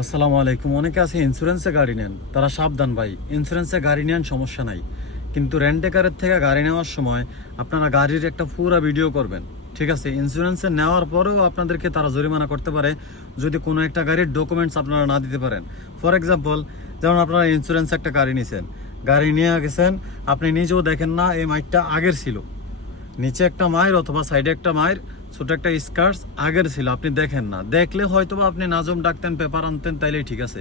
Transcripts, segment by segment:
আসসালামু আলাইকুম। অনেকে আছে ইন্স্যুরেন্সে গাড়ি নেন, তারা সাবধান ভাই, ইন্স্যুরেন্সে গাড়ি নেন সমস্যা নাই, কিন্তু রেন্টেকারের থেকে গাড়ি নেওয়ার সময় আপনারা গাড়ির একটা পুরো ভিডিও করবেন। ঠিক আছে, ইন্স্যুরেন্সে নেওয়ার পরেও আপনাদেরকে তারা জরিমানা করতে পারে যদি কোনো একটা গাড়ির ডকুমেন্টস আপনারা না দিতে পারেন। ফর এক্সাম্পল, যেমন আপনারা ইন্স্যুরেন্সে একটা গাড়ি নিছেন, গাড়ি নিয়ে গেছেন, আপনি নিজেও দেখেন না এই মাইকটা আগের ছিল, নিচে একটা মায়ের অথবা সাইডে একটা মায়ের ছোট একটা স্কার্টস আগের ছিল, আপনি দেখেন না। দেখলে হয়তো আপনি নাজম ডাকতেন, পেপার আনতেন, তাইলেই ঠিক আছে,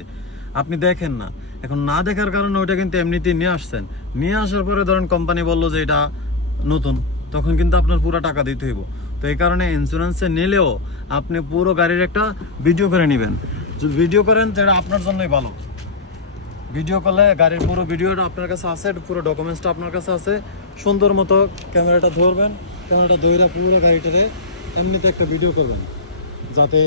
আপনি দেখেন না। এখন না দেখার কারণে ওইটা কিন্তু এমনিতেই নিয়ে আসছেন, নিয়ে আসার পরে ধরেন কোম্পানি বললো যে এটা নতুন, তখন কিন্তু আপনার পুরো টাকা দিতে হইব। তো এই কারণে ইন্স্যুরেন্সে নিলেও আপনি পুরো গাড়ির একটা ভিডিও করে নেবেন। যদি ভিডিও করেন সেটা আপনার জন্যই ভালো। ভিডিও করলে গাড়ির পুরো ভিডিওটা আপনার কাছে আছে, পুরো ডকুমেন্টসটা আপনার কাছে আছে, সুন্দর মতো ক্যামেরাটা ধরবেন, ক্যামেরাটা ধরে পুরো গাড়িটারে এমনিতে একটা ভিডিও করবেন, যাতে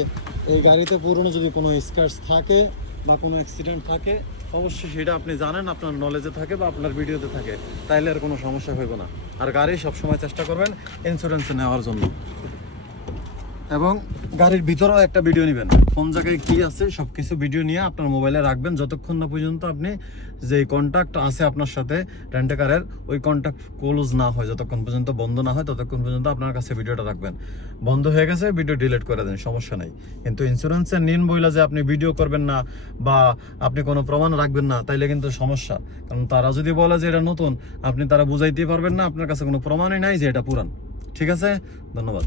এই গাড়িতে পুরনো যদি কোনো স্ক্র্যাচ থাকে বা কোনো অ্যাক্সিডেন্ট থাকে অবশ্যই সেটা আপনি জানেন, আপনার নলেজে থাকে বা আপনার ভিডিওতে থাকে, তাইলে আর কোনো সমস্যা হইব না। আর গাড়ি সবসময় চেষ্টা করবেন ইন্স্যুরেন্সে নেওয়ার জন্য। এবং গাড়ির ভিতরেও একটা ভিডিও নেবেন, কোন জায়গায় কি আছে সবকিছু ভিডিও নিয়ে আপনার মোবাইলে রাখবেন, যতক্ষণ না পর্যন্ত আপনি যে কন্ট্যাক্ট আছে আপনার সাথে রেন্টেকারের ওই কন্ট্যাক্ট ক্লোজ না হয়, যতক্ষণ পর্যন্ত বন্ধ না হয় ততক্ষণ পর্যন্ত আপনার কাছে ভিডিওটা রাখবেন। বন্ধ হয়ে গেছে ভিডিও ডিলিট করে দেন, সমস্যা নাই। কিন্তু ইন্স্যুরেন্সের নিন বইলা যে আপনি ভিডিও করবেন না বা আপনি কোনো প্রমাণ রাখবেন না, তাইলে কিন্তু সমস্যা। কারণ তারা যদি বলে যে এটা নতুন, আপনি তারা বুঝাইতে পারবেন না, আপনার কাছে কোনো প্রমাণই নাই যে এটা পুরান। ঠিক আছে, ধন্যবাদ।